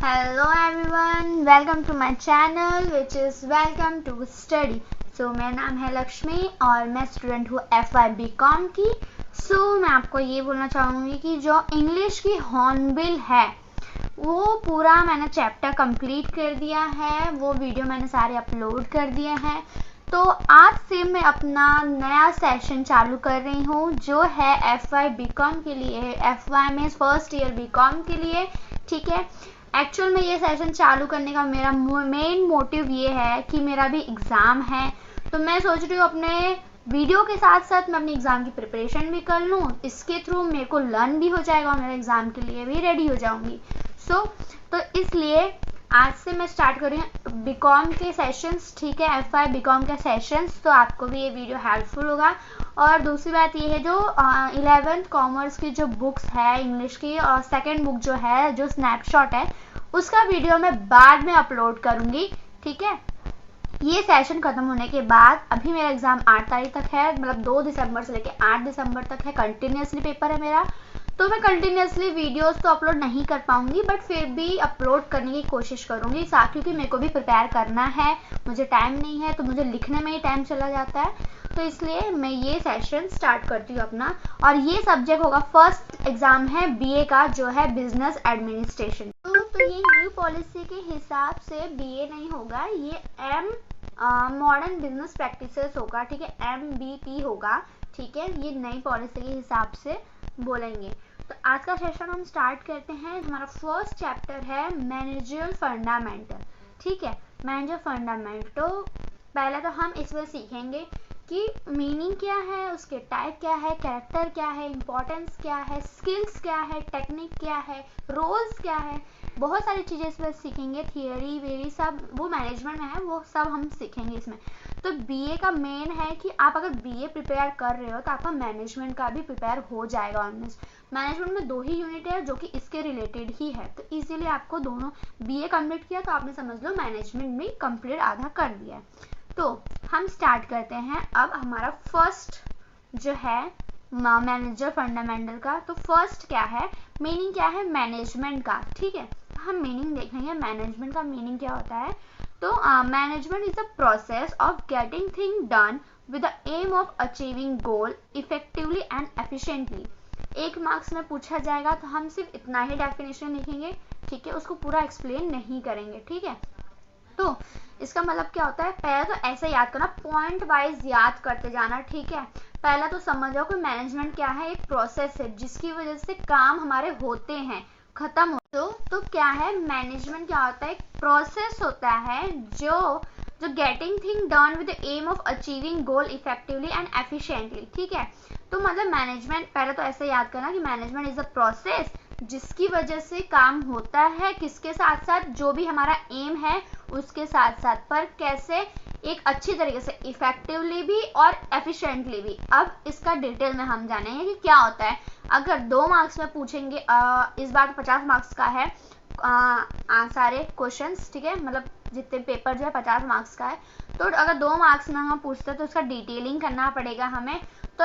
Hello everyone, welcome to my channel which is Welcome to Study। मेरा नाम है लक्ष्मी और मैं स्टूडेंट हूँ FY BCom की। मैं आपको ये बोलना चाहूँगी कि जो इंग्लिश की हॉर्नबिल है वो पूरा मैंने चैप्टर कंप्लीट कर दिया है, वो वीडियो मैंने सारे अपलोड कर दिए हैं। तो आज से मैं अपना नया सेशन चालू कर रही हूँ जो है FY BCom के लिए, FY में फर्स्ट ईयर BCom के लिए। ठीक है, एक्चुअल में ये सेशन चालू करने का मेरा मेन मोटिव ये है कि मेरा भी एग्ज़ाम है, तो मैं सोच रही हूँ अपने वीडियो के साथ साथ मैं अपनी एग्ज़ाम की प्रिपरेशन भी कर लूँ। इसके थ्रू मेरे को लर्न भी हो जाएगा और मेरे एग्ज़ाम के लिए भी रेडी हो जाऊँगी। तो इसलिए आज से मैं स्टार्ट कर रही हूँ बीकॉम के सेशंस। ठीक है, FY BCom के सेशंस, तो आपको भी ये वीडियो हेल्पफुल होगा। और दूसरी बात ये है, जो 11th कॉमर्स की जो बुक्स है इंग्लिश की, और सेकेंड बुक जो है जो स्नैपशॉट है उसका वीडियो मैं बाद में अपलोड करूँगी। ठीक है, ये सेशन खत्म होने के बाद, अभी मेरा एग्ज़ाम 8 तारीख तक है, मतलब 2 दिसंबर से लेकर 8 दिसंबर तक है, कंटिन्यूसली पेपर है मेरा। तो मैं कंटिन्यूसली वीडियोस तो अपलोड नहीं कर पाऊंगी, बट फिर भी अपलोड करने की कोशिश करूंगी, क्योंकि मेरे को भी प्रिपेयर करना है, मुझे टाइम नहीं है, तो मुझे लिखने में ही टाइम चला जाता है। तो इसलिए मैं ये सेशन स्टार्ट करती हूँ अपना, और ये सब्जेक्ट होगा, फर्स्ट एग्जाम है BA का जो है बिजनेस एडमिनिस्ट्रेशन। तो ये न्यू पॉलिसी के हिसाब से BA नहीं होगा, ये मॉडर्न बिजनेस प्रैक्टिसेस होगा। ठीक है, MBP होगा। ठीक है, ये नई पॉलिसी के हिसाब से बोलेंगे। तो आज का सेशन हम स्टार्ट करते हैं। हमारा फर्स्ट चैप्टर है मैनेजरियल फंडामेंटल। ठीक है, मैनेजर फंडामेंटल। तो पहले तो हम इसमें सीखेंगे कि मीनिंग क्या है, उसके टाइप क्या है, कैरेक्टर क्या है, इंपॉर्टेंस क्या है, स्किल्स क्या है, टेक्निक क्या है, रोल्स क्या है, बहुत सारी चीज़ें इसमें सीखेंगे। थियरी वेरी सब वो मैनेजमेंट में है, वो सब हम सीखेंगे इसमें। तो BA का मेन है कि आप अगर BA प्रिपेयर कर रहे हो तो आपका मैनेजमेंट का भी प्रिपेयर हो जाएगा। ऑलमोस्ट मैनेजमेंट में 2 ही यूनिट है जो कि इसके रिलेटेड ही है, तो इजीली आपको दोनों BA कंप्लीट किया तो आपने समझ लो मैनेजमेंट भी कंप्लीट आधा कर दिया है। तो हम स्टार्ट करते हैं अब हमारा फर्स्ट जो है मैनेजर फंडामेंटल का। तो फर्स्ट क्या है, मीनिंग क्या है मैनेजमेंट का। ठीक है, हम मीनिंग देखेंगे मैनेजमेंट का मीनिंग क्या होता है। तो management is the process of getting thing done with the aim of achieving goal effectively and efficiently. 1 marks में पूछा जाएगा तो हम सिर्फ इतना ही डेफिनेशन लिखेंगे। ठीक है, उसको पूरा एक्सप्लेन नहीं करेंगे। ठीक है, तो इसका मतलब क्या होता है, पहले तो ऐसे याद करना, पॉइंट वाइज याद करते जाना। ठीक है, पहला तो समझ जाओ कि मैनेजमेंट क्या है, एक प्रोसेस है जिसकी वजह से काम हमारे होते हैं, खत्म हो। तो क्या है मैनेजमेंट, क्या होता है, एक प्रोसेस होता है जो getting thing done with the aim of achieving goal effectively and efficiently. ठीक है, तो मतलब मैनेजमेंट पहले तो ऐसे याद करना कि मैनेजमेंट इज अ प्रोसेस जिसकी वजह से काम होता है, किसके साथ साथ, जो भी हमारा एम है उसके साथ साथ, पर कैसे, एक अच्छी तरीके से, इफेक्टिवली भी और एफिशिएंटली भी। अब इसका डिटेल में हम जानेंगे कि क्या होता है। अगर 2 मार्क्स में पूछेंगे, इस बार 50 मार्क्स का है सारे क्वेश्चंस। ठीक है, मतलब जितने पेपर जो है 50 मार्क्स का है, तो अगर 2 मार्क्स में हम पूछते हैं तो उसका डिटेलिंग करना पड़ेगा हमें। तो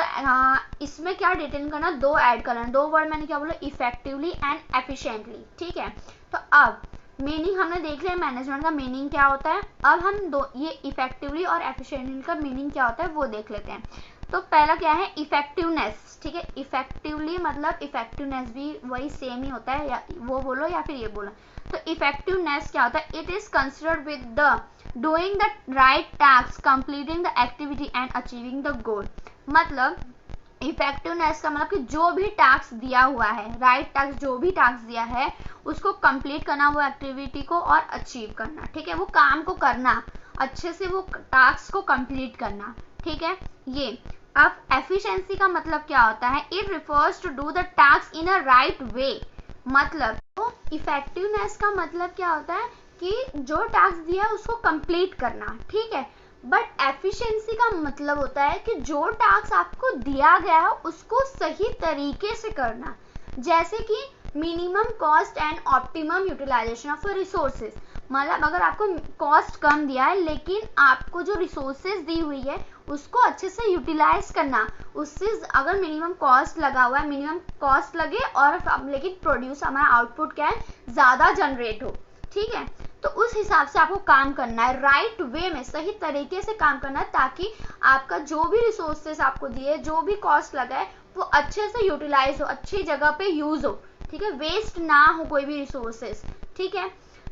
इसमें क्या डिटेलिंग करना, 2 ऐड करना, 2 वर्ड मैंने क्या बोला, इफेक्टिवली एंड एफिशिएंटली। ठीक है, तो अब मीनिंग हमने देख लिया मैनेजमेंट का मीनिंग क्या होता है। अब हम ये इफेक्टिवली और एफिशिएंटली का मीनिंग क्या होता है वो देख लेते हैं। तो पहला क्या है, इफेक्टिवनेस। ठीक है, इफेक्टिवली मतलब इफेक्टिवनेस भी वही सेम ही होता है, या वो बोलो या फिर ये बोलो। तो इफेक्टिवनेस क्या होता है, it is considered with the doing the right task, completing the activity and achieving the goal. मतलब इफेक्टिवनेस का मतलब कि जो भी टास्क दिया हुआ है, राइट टास्क, जो भी टास्क दिया है उसको कंप्लीट करना, वो एक्टिविटी को, और अचीव करना। ठीक है, वो काम को करना अच्छे से, वो टास्क को कंप्लीट करना। ठीक है, ये। अब एफिशिएंसी का मतलब क्या होता है, it refers to do the task in a right way. मतलब तो इफेक्टिवनेस का मतलब क्या होता है कि जो टास्क दिया है उसको कंप्लीट करना। ठीक है, बट एफिशिएंसी का मतलब होता है कि जो टास्क आपको दिया गया है उसको सही तरीके से करना, जैसे कि minimum cost and optimum utilisation of resources. मतलब अगर आपको कॉस्ट कम दिया है लेकिन आपको जो रिसोर्सेज दी हुई है उसको अच्छे से यूटिलाइज करना। उससे अगर मिनिमम कॉस्ट लगा हुआ है, मिनिमम कॉस्ट लगे और लेकिन प्रोड्यूस हमारा आउटपुट क्या है, ज़्यादा जनरेट हो, ठीक है। तो उस हिसाब से आपको काम करना है, राइट वे में, सही तरीके से काम करना है, ताकि आपका जो भी रिसोर्सेस आपको दिए, जो भी कॉस्ट लगा है, वो अच्छे से यूटिलाइज हो, अच्छी जगह पे यूज हो, ठीक है, वेस्ट ना हो कोई भी रिसोर्सेस, ठीक है।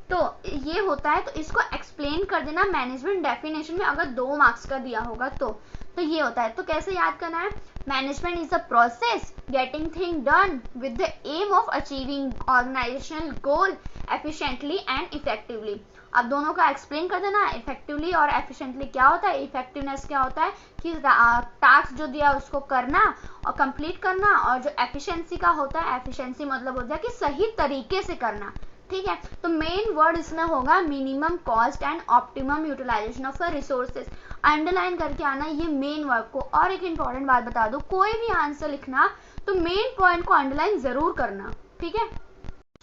तो ये होता है, तो इसको एक्सप्लेन कर देना मैनेजमेंट डेफिनेशन में, अगर 2 मार्क्स का दिया होगा तो ये होता है। तो कैसे याद करना है, management is a process getting thing done with the aim of achieving organisational goal efficiently and effectively. अब दोनों का एक्सप्लेन कर देना, इफेक्टिवली और एफिशिएंटली क्या होता है। इफेक्टिवनेस क्या होता है कि टास्क जो दिया उसको करना और कंप्लीट करना, और जो एफिशिएंसी का होता है, एफिशिएंसी मतलब होता है कि सही तरीके से करना, ठीक है। तो मेन वर्ड इसमें होगा minimum cost and optimum utilisation of resources. Underline करके आना ये मेन वर्ड को। और एक इंपॉर्टेंट बात बता दो, कोई भी आंसर लिखना तो मेन पॉइंट को अंडरलाइन जरूर करना, ठीक है।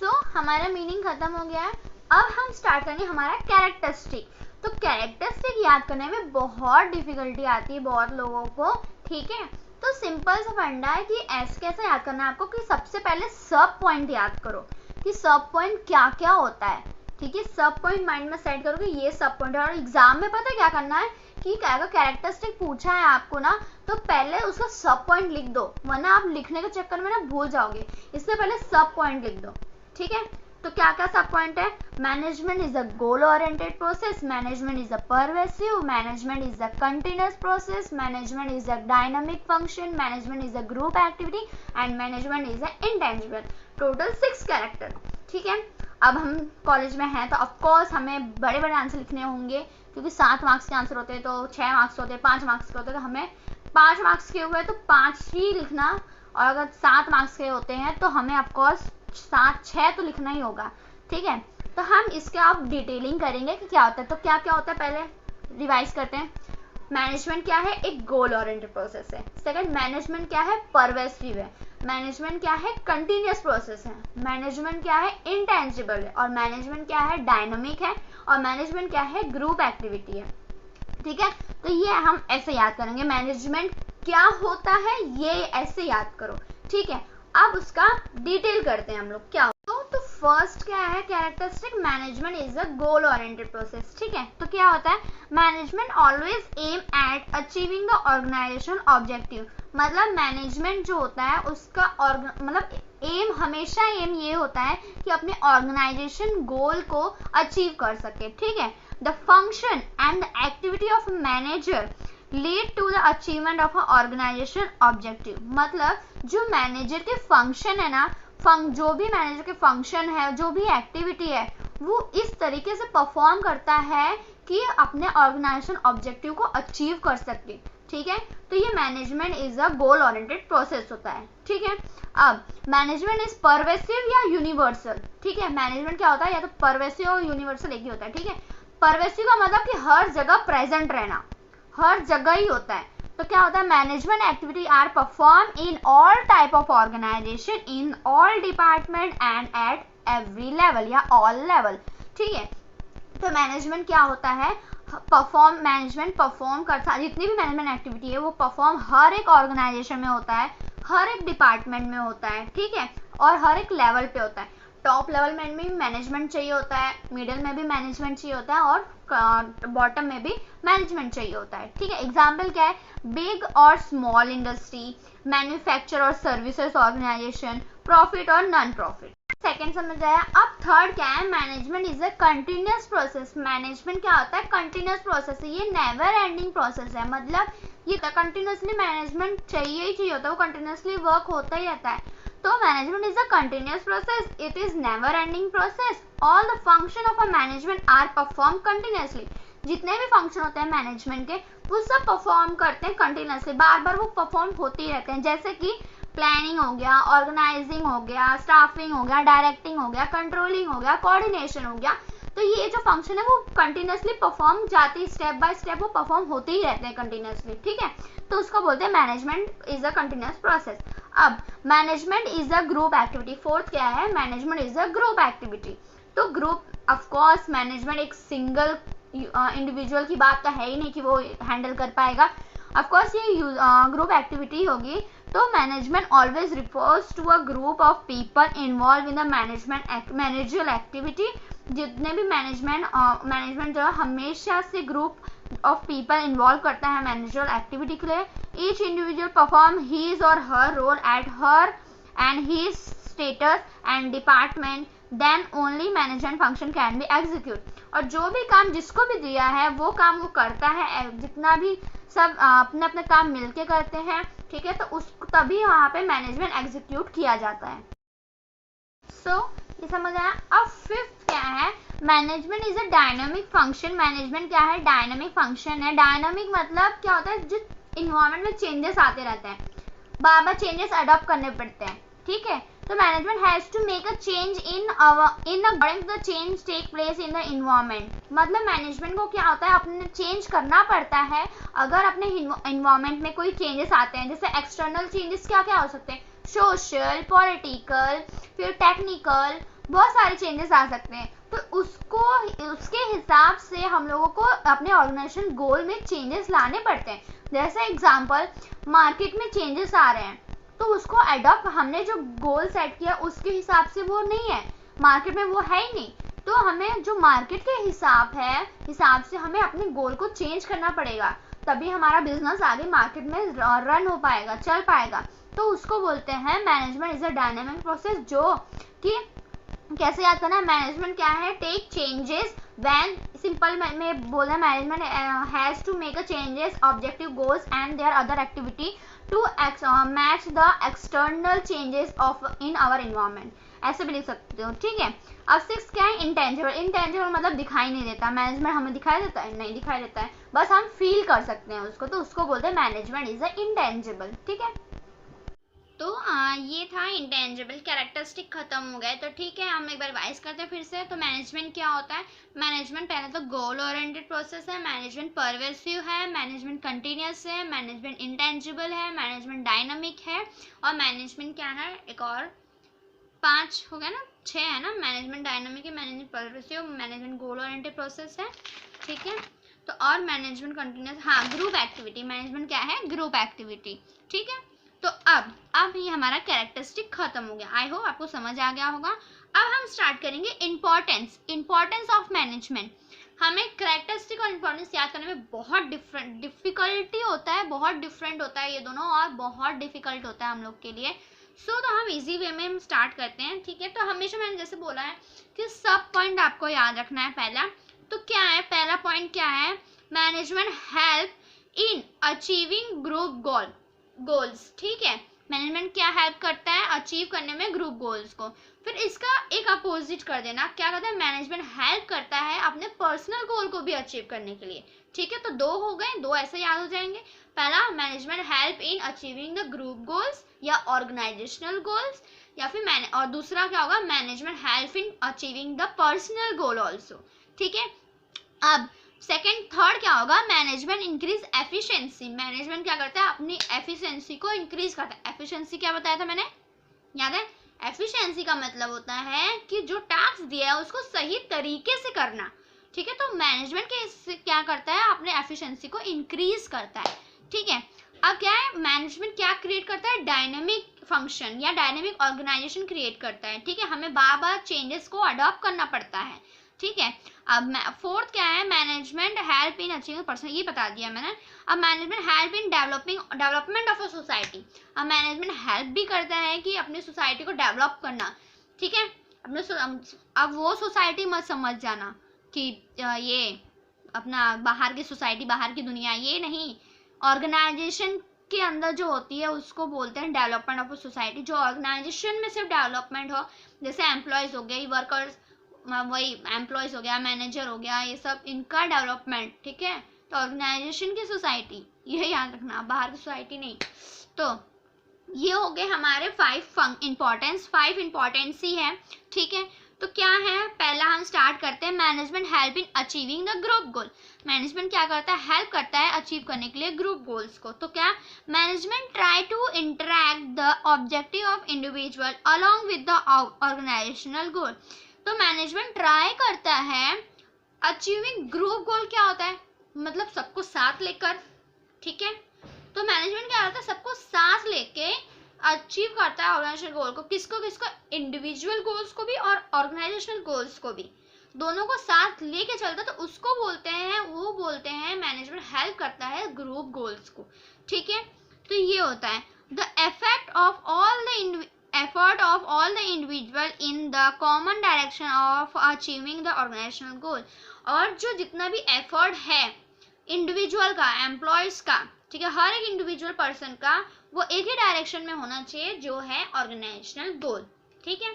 तो हमारा मीनिंग खत्म हो गया है। अब हम स्टार्ट करेंगे हमारा कैरेक्टरिस्टिक। तो कैरेक्टरिस्टिक याद करने में बहुत डिफिकल्टी आती है बहुत लोगों को, ठीक है। तो सिंपल सा फंडा है कि ऐसे कैसे याद करना है आपको, कि सबसे पहले सब पॉइंट याद करो कि सब पॉइंट क्या क्या होता है, ठीक है। सब पॉइंट माइंड में सेट करो कि ये सब पॉइंट है। और एग्जाम में पता है क्या करना है कि अगर कैरेक्टरिस्टिक पूछा है आपको ना, तो पहले उसका सब पॉइंट लिख दो, वरना आप लिखने के चक्कर में ना भूल जाओगे। इससे पहले सब पॉइंट लिख दो, ठीक है। तो क्या क्या सब पॉइंट है, management is a goal oriented process, management is a pervasive, management is a continuous process, management is a dynamic function, management is a group activity and management is a intangible. Total 6 character, ठीक है। अब हम college में हैं तो of course हमें बड़े बड़े आंसर लिखने होंगे, क्योंकि 7 मार्क्स के आंसर होते हैं, तो 6 मार्क्स होते हैं, 5 मार्क्स के होते हैं, तो हमें 5 मार्क्स के हुए तो 5 ही लिखना, और अगर 7 मार्क्स के होते हैं तो हमें ऑफकोर्स 6 तो लिखना ही होगा, ठीक है। तो हम इसके आप डिटेलिंग करेंगे कि क्या होता है। तो क्या क्या होता है पहले रिवाइज करते हैं। मैनेजमेंट क्या है, एक गोल ओरिएंटेड प्रोसेस है। सेकंड, मैनेजमेंट क्या है, परवेसिव है। मैनेजमेंट क्या है, कंटिन्यूअस प्रोसेस है। मैनेजमेंट क्या है, इंटेंजिबल है। और मैनेजमेंट क्या है, डायनामिक है। और मैनेजमेंट क्या है, ग्रुप एक्टिविटी है, ठीक है। तो ये हम ऐसे याद करेंगे, मैनेजमेंट क्या होता है ये ऐसे याद करो, ठीक है। अब उसका डिटेल करते हैं हम लोग क्या। तो फर्स्ट क्या है characteristic, management is a goal oriented process, ठीक है। तो क्या होता है, management always aim at achieving the organisation objective. मतलब मैनेजमेंट जो होता है उसका मतलब एम, हमेशा एम ये होता है कि अपने ऑर्गेनाइजेशन गोल को अचीव कर सके, ठीक है। The function and the activity of manager lead to the achievement of organisation objective. मतलब जो मैनेजर के फंक्शन है ना, जो भी मैनेजर के फंक्शन है, जो भी एक्टिविटी है, वो इस तरीके से परफॉर्म करता है कि अपने ऑर्गेनाइजेशन ऑब्जेक्टिव को अचीव कर सके, ठीक है। तो ये management is a goal oriented process होता है, ठीक है। अब मैनेजमेंट इज परवेसिव या यूनिवर्सल, ठीक है। मैनेजमेंट क्या होता है, या तो परवेसिव और यूनिवर्सल एक ही होता है, ठीक है। परवेसिव का मतलब कि हर जगह प्रेजेंट रहना, हर जगह ही होता है। तो क्या होता है, management activity are perform in all type of organisation, in all department and at every level या ऑल लेवल, ठीक है। तो मैनेजमेंट क्या होता है, मैनेजमेंट परफॉर्म करता है, जितनी भी मैनेजमेंट एक्टिविटी है वो परफॉर्म हर एक ऑर्गेनाइजेशन में होता है, हर एक डिपार्टमेंट में होता है, ठीक है। और हर एक लेवल पे होता है। टॉप लेवल में भी मैनेजमेंट चाहिए होता है, मिडिल में भी मैनेजमेंट चाहिए होता है, और बॉटम में भी मैनेजमेंट चाहिए होता है, ठीक है। एग्जाम्पल क्या है, बिग और स्मॉल इंडस्ट्री, मैन्युफैक्चर और सर्विसेज ऑर्गेनाइजेशन, प्रॉफिट और नॉन प्रॉफिट। सेकेंड समझ आया। अब थर्ड क्या है, management is a continuous process. Management क्या होता है, कंटिन्यूअस प्रोसेस है, ये नेवर एंडिंग प्रोसेस है। मतलब ये कंटिन्यूअसली मैनेजमेंट चाहिए ही चाहिए होता है, वो कंटिन्यूअसली वर्क होता ही रहता है। तो management is a continuous process, it is never ending process, all the function of a management are perform continuously. जितने भी फंक्शन होते हैं मैनेजमेंट के वो सब परफॉर्म करते हैं कंटिन्यूअसली, बार बार वो परफॉर्म होते ही रहते हैं। जैसे कि प्लानिंग हो गया, ऑर्गेनाइजिंग हो गया, स्टाफिंग हो गया, डायरेक्टिंग हो गया, कंट्रोलिंग हो गया, कोऑर्डिनेशन हो गया। तो ये जो फंक्शन है वो कंटिन्यूअसली परफॉर्म जाती, स्टेप बाय स्टेप वो परफॉर्म होते ही रहते हैं कंटिन्यूअसली, ठीक है। तो उसको बोलते हैं management is a continuous process. अब management is a group activity. Fourth क्या है, management is a group activity. तो ग्रुप, ऑफ कोर्स मैनेजमेंट एक सिंगल इंडिविजुअल की बात तो है ही नहीं कि वो हैंडल कर पाएगा। ऑफ कोर्स ये ग्रुप एक्टिविटी होगी। तो management always refers to a group of people involve in the managerial activity. जितने भी मैनेजमेंट जो है हमेशा से ग्रुप ऑफ पीपल इन्वॉल्व करता है मैनेजरियल एक्टिविटी के लिए। ईच इंडिविजुअल परफॉर्म हीज और her role at her and his status and department, then only management function can be execute. और जो भी काम जिसको भी दिया है वो काम वो करता है, जितना भी सब अपने अपने काम मिलके करते हैं, ठीक है, तो उस तभी वहां पे मैनेजमेंट एग्जीक्यूट किया जाता है। सो ये समझ आया। अब फिफ्थ क्या है, management is a dynamic function. Management क्या है, डायनामिक फंक्शन है। डायनामिक मतलब क्या होता है, जो इन्वायरमेंट में चेंजेस आते रहते हैं, बार बार चेंजेस अडॉप्ट करने पड़ते हैं, ठीक है। तो management has to make a change in according to the change take place in the environment. मतलब मैनेजमेंट को क्या होता है, अपने चेंज करना पड़ता है अगर अपने इन्वायरमेंट में कोई चेंजेस आते हैं। जैसे एक्सटर्नल चेंजेस क्या क्या हो सकते हैं, सोशल, पॉलिटिकल, फिर टेक्निकल, बहुत सारे चेंजेस आ सकते हैं। तो उसके हिसाब से हम लोगों को अपने ऑर्गेनाइजेशन गोल में चेंजेस लाने पड़ते हैं। जैसे एग्जांपल, मार्केट में चेंजेस आ रहे हैं तो उसको अडॉप्ट, हमने जो गोल सेट किया उसके हिसाब से वो नहीं है, मार्केट में वो है ही नहीं। तो हमें जो मार्केट के हिसाब से हमें अपने गोल को चेंज करना पड़ेगा, तभी हमारा बिजनेस आगे मार्केट में रन हो पाएगा, चल पाएगा। तो उसको बोलते हैं management is a dynamic process. जो कि कैसे याद करना है, मैनेजमेंट क्या है, टेक चेंजेस व्हेन, सिंपल में बोला, management has to make a changes objective goals and their other activity to match the external changes of in our environment, ऐसे भी लिख सकते हो, ठीक है। अब सिक्स क्या है, इंटेंजिबल। इंटेंजिबल मतलब दिखाई नहीं देता। मैनेजमेंट हमें दिखाई देता है, नहीं दिखाई देता है, बस हम फील कर सकते हैं उसको, तो उसको बोलते हैं मैनेजमेंट इज अ इंटेंजिबल, ठीक है। तो ये था इंटेंजिबल। कैरेक्टरिस्टिक खत्म हो गए, तो ठीक है, हम एक बार रिवाइज करते हैं फिर से। तो मैनेजमेंट क्या होता है, मैनेजमेंट पहले तो गोल ओरिएंटेड प्रोसेस है, मैनेजमेंट परवेसिव है, मैनेजमेंट कंटिन्यूस है, मैनेजमेंट इंटेंजिबल है, मैनेजमेंट डायनामिक है, और मैनेजमेंट क्या है, एक और 5 हो गया ना, 6 है ना, मैनेजमेंट डायनामिक है, मैनेजमेंट परवेसिव, मैनेजमेंट गोल ओरिएंटेड प्रोसेस है, ठीक है। तो और मैनेजमेंट कंटिन्यूस, हाँ, ग्रुप एक्टिविटी। मैनेजमेंट क्या है, ग्रुप एक्टिविटी, ठीक है। तो अब ये हमारा कैरेक्टरिस्टिक खत्म हो गया। आई होप आपको समझ आ गया होगा। अब हम स्टार्ट करेंगे इंपॉर्टेंस ऑफ मैनेजमेंट। हमें कैरेक्टरिस्टिक और इंपॉर्टेंस याद करने में बहुत डिफिकल्टी होता है, बहुत डिफरेंट होता है ये दोनों, और बहुत डिफिकल्ट होता है हम लोग के लिए। तो हम इजी वे में हम स्टार्ट करते हैं, ठीक है। तो हमेशा मैंने जैसे बोला है कि सब पॉइंट आपको याद रखना है। पहला तो क्या है, पहला पॉइंट क्या है, management help in achieving group goals, ठीक है। मैनेजमेंट क्या हेल्प करता है, अचीव करने में ग्रुप गोल्स को। फिर इसका एक अपोजिट कर देना, क्या कहते हैं, मैनेजमेंट हेल्प करता है अपने पर्सनल गोल को भी अचीव करने के लिए, ठीक है। तो 2 हो गए, 2 ऐसे याद हो जाएंगे। पहला, management help in achieving the group goals या ऑर्गेनाइजेशनल गोल्स, या फिर और दूसरा क्या होगा, management help in achieving the personal goal also, ठीक है। अब सेकेंड, थर्ड क्या होगा, मैनेजमेंट इंक्रीज एफिशिएंसी। मैनेजमेंट क्या करता है, अपनी एफिशिएंसी को इंक्रीज करता है। एफिशिएंसी क्या बताया था मैंने, याद है, एफिशिएंसी का मतलब होता है कि जो टास्क दिया है उसको सही तरीके से करना, ठीक है। तो मैनेजमेंट क्या करता है, अपने एफिशिएंसी को इंक्रीज करता है, ठीक है। अब क्या है, मैनेजमेंट क्या क्रिएट करता है, डायनेमिक फंक्शन या डायनेमिक ऑर्गेनाइजेशन क्रिएट करता है, ठीक है। हमें बार बार चेंजेस को अडॉप्ट करना पड़ता है, ठीक है। अब फोर्थ क्या है, management help in achieving person, ये बता दिया मैंने। अब management help in development of a society. अब मैनेजमेंट हेल्प भी करता है कि अपनी सोसाइटी को डेवलप करना, ठीक है। अब वो सोसाइटी मत समझ जाना कि ये अपना बाहर की सोसाइटी, बाहर की दुनिया, ये नहीं। ऑर्गेनाइजेशन के अंदर जो होती है उसको बोलते हैं डेवलपमेंट ऑफ अ सोसाइटी। जो ऑर्गेनाइजेशन में सिर्फ डेवलपमेंट हो, जैसे एम्प्लॉयज हो गए, वर्कर्स, वही एम्प्लॉयज हो गया, मैनेजर हो गया, ये सब इनका डेवलपमेंट, ठीक है। तो ऑर्गेनाइजेशन की सोसाइटी, ये याद रखना, बाहर की सोसाइटी नहीं। तो ये हो गए हमारे 5 इंपॉर्टेंस ही है, ठीक है। तो क्या है, पहला हम स्टार्ट करते हैं, management help in achieving the group goal. Management क्या करता है, हेल्प करता है अचीव करने के लिए ग्रुप गोल्स को। तो क्या, management try to interact the objective of individual along with the organisational goal. तो मैनेजमेंट ट्राई करता है अचीविंग ग्रुप गोल, क्या होता है, मतलब सबको साथ लेकर, ठीक है, तो मैनेजमेंट क्या करता है, सबको साथ लेके अचीव करता है ऑर्गेनाइजेशनल गोल को। किसको किसको, इंडिविजुअल गोल्स को भी और ऑर्गेनाइजेशनल गोल्स को भी, दोनों को साथ लेके चलता है, तो उसको बोलते हैं, वो बोलते हैं मैनेजमेंट हेल्प करता है ग्रुप गोल्स को। ठीक है, तो ये होता है the effort of all the individual in the common direction of achieving the organizational goal। और जो जितना भी एफर्ट है इंडिविजुअल का, एम्प्लॉयज का, ठीक है, हर एक इंडिविजुअल पर्सन का, वो एक ही डायरेक्शन में होना चाहिए, जो है ऑर्गेनाइजेशनल गोल। ठीक है,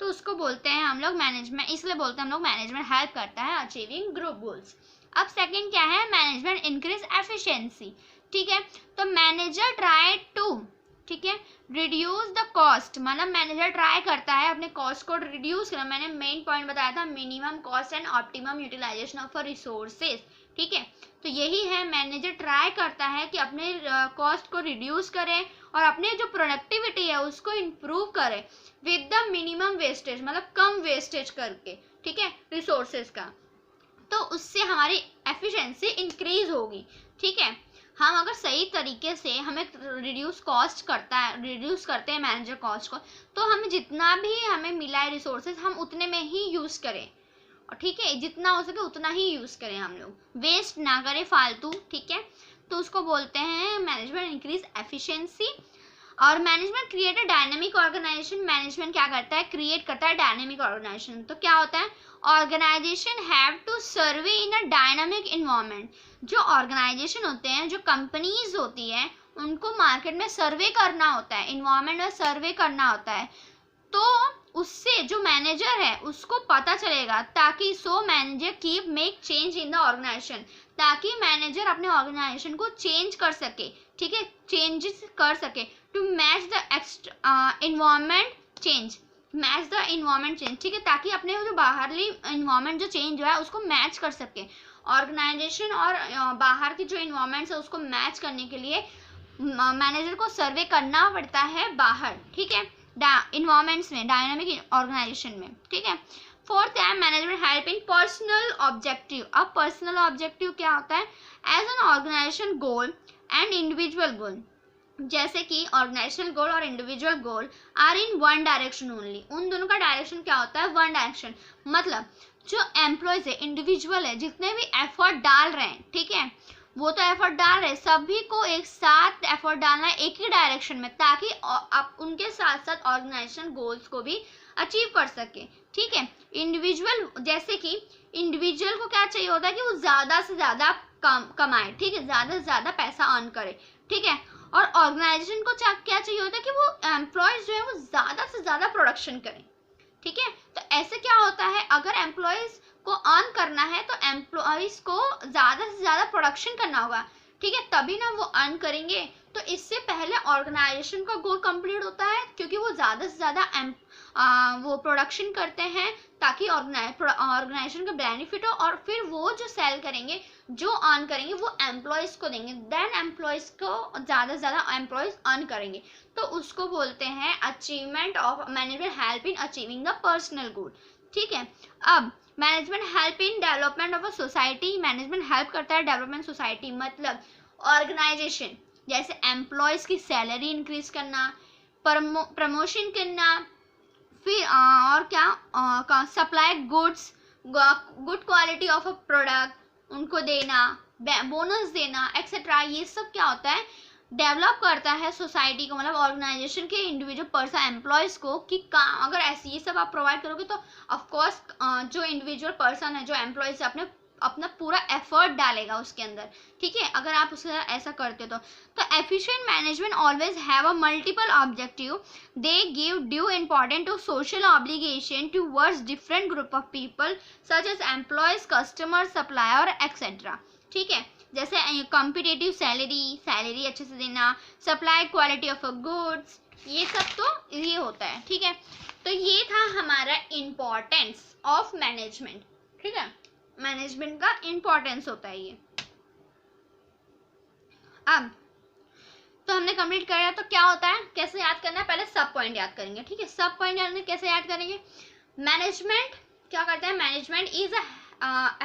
तो उसको बोलते हैं हम लोग मैनेजमेंट, इसलिए बोलते हैं हम लोग मैनेजमेंट हेल्प करता है अचीविंग ग्रुप गोल्स। अब सेकंड क्या है, मैनेजमेंट इंक्रीज एफिशिएंसी। ठीक है, तो मैनेजर ट्राई टू, ठीक है, रिड्यूस द कॉस्ट, मतलब मैनेजर ट्राई करता है अपने कॉस्ट को रिड्यूस करना। मैंने मेन पॉइंट बताया था, minimum cost and optimum utilisation of resources. ठीक है, तो यही है, मैनेजर ट्राई करता है कि अपने कॉस्ट को रिड्यूस करे और अपने जो प्रोडक्टिविटी है उसको इम्प्रूव करे विद द मिनिमम वेस्टेज, मतलब कम वेस्टेज करके। ठीक है, रिसोर्सेज का, तो उससे हमारी एफिशिएंसी इंक्रीज होगी। ठीक है, हम अगर सही तरीके से हमें रिड्यूस करते हैं मैनेजर कॉस्ट को, तो हमें जितना भी हमें मिला है रिसोर्सेज, हम उतने में ही यूज करें। और ठीक है, जितना हो सके उतना ही यूज करें, हम लोग वेस्ट ना करें फालतू। ठीक है, तो उसको बोलते हैं मैनेजमेंट इंक्रीज एफिशिएंसी। और management create a dynamic organisation, management क्या करता है, क्रिएट करता है डायनेमिक ऑर्गेनाइजेशन। तो क्या होता है, organisation have to survey in a dynamic environment. जो ऑर्गेनाइजेशन होते हैं, जो कंपनीज होती है, उनको मार्केट में सर्वे करना होता है, इन्वायरमेंट में सर्वे करना होता है, तो उससे जो मैनेजर है उसको पता चलेगा, ताकि so manager keep make change in the organization, ताकि मैनेजर अपने ऑर्गेनाइजेशन को चेंज कर सके। ठीक है, चेंजेस कर सके to match the environment change, match the environment change. ठीक है, ताकि अपने जो बाहरली इन्वायरमेंट जो चेंज हुआ है उसको मैच कर सके। ऑर्गेनाइजेशन और बाहर की जो इन्वायरमेंट है उसको मैच करने के लिए मैनेजर को सर्वे करना पड़ता है बाहर। ठीक है, इन्वायरमेंट्स में, डायनामिक ऑर्गेनाइजेशन में। ठीक है, फोर्थ है management help in personal objective. अब पर्सनल ऑब्जेक्टिव क्या होता है, as an organisation goal and individual goal. जैसे कि ऑर्गेनाइजेशनल गोल और individual goal are in one direction only, उन दोनों का डायरेक्शन क्या होता है, वन डायरेक्शन। मतलब जो एम्प्लॉयज है, इंडिविजुअल है, जितने भी एफर्ट डाल रहे हैं, ठीक है, वो तो एफर्ट डाल रहे हैं, सभी को एक साथ एफर्ट डालना है एक ही डायरेक्शन में, ताकि आप उनके साथ साथ ऑर्गेनाइजेशन गोल्स को भी अचीव कर सके। ठीक है, इंडिविजुअल, जैसे कि इंडिविजुअल को क्या चाहिए होता है कि वो ज़्यादा से ज़्यादा कमाए, ठीक है, ज़्यादा से ज़्यादा पैसा अर्न करे। ठीक है, और ऑर्गेनाइजेशन को क्या चाहिए होता है कि वो एम्प्लॉयज जो है वो ज़्यादा से ज़्यादा प्रोडक्शन करें। ठीक है, तो ऐसे क्या होता है, अगर एम्प्लॉयज को अर्न करना है तो एम्प्लॉयज को ज़्यादा से ज़्यादा प्रोडक्शन करना होगा। ठीक है, तभी ना वो अर्न करेंगे। तो इससे पहले ऑर्गेनाइजेशन का गोल कंप्लीट होता है, क्योंकि वो ज़्यादा से ज़्यादा वो प्रोडक्शन करते हैं, ताकि ऑर्गेनाइजेशन का बेनिफिट हो, और फिर वो जो सेल करेंगे, जो अर्न करेंगे, वो एम्प्लॉयज़ को देंगे, देन एम्प्लॉयज़ को ज़्यादा से ज़्यादा एम्प्लॉयज़ अर्न करेंगे। तो उसको बोलते हैं achievement of management help in achieving the personal goal. ठीक है, अब management help in development of a society, management help करता है डेवलपमेंट सोसाइटी, मतलब ऑर्गेनाइजेशन, जैसे एम्प्लॉयज़ की सैलरी इंक्रीज करना, प्रमोशन करना, फिर और क्या, supply goods, good quality of a product उनको देना, बोनस देना, एक्सेट्रा। ये सब क्या होता है, डेवलप करता है सोसाइटी को, मतलब ऑर्गेनाइजेशन के इंडिविजुअल पर्सन एम्प्लॉयज़ को, कि अगर ऐसे ये सब आप प्रोवाइड करोगे तो ऑफकोर्स जो इंडिविजुअल पर्सन है, जो एम्प्लॉयज़ अपना पूरा एफर्ट डालेगा उसके अंदर। ठीक है, अगर आप उसके ऐसा करते हो तो efficient management always have a multiple objective, they give due important to social obligation towards different group of people such as employees, customer, supplier etcetera. ठीक है, जैसे कॉम्पिटिटिव सैलरी अच्छे से देना, supply quality of a goods, ये सब तो ये होता है। ठीक है, तो ये था हमारा इम्पोर्टेंस ऑफ मैनेजमेंट। ठीक है, मैनेजमेंट का इम्पोर्टेंस होता है ये। अब तो हमने कंप्लीट कर लिया, तो क्या होता है, कैसे याद करना है, पहले सब पॉइंट याद करेंगे। ठीक है, सब पॉइंट कैसे याद करेंगे, मैनेजमेंट क्या करता है, management is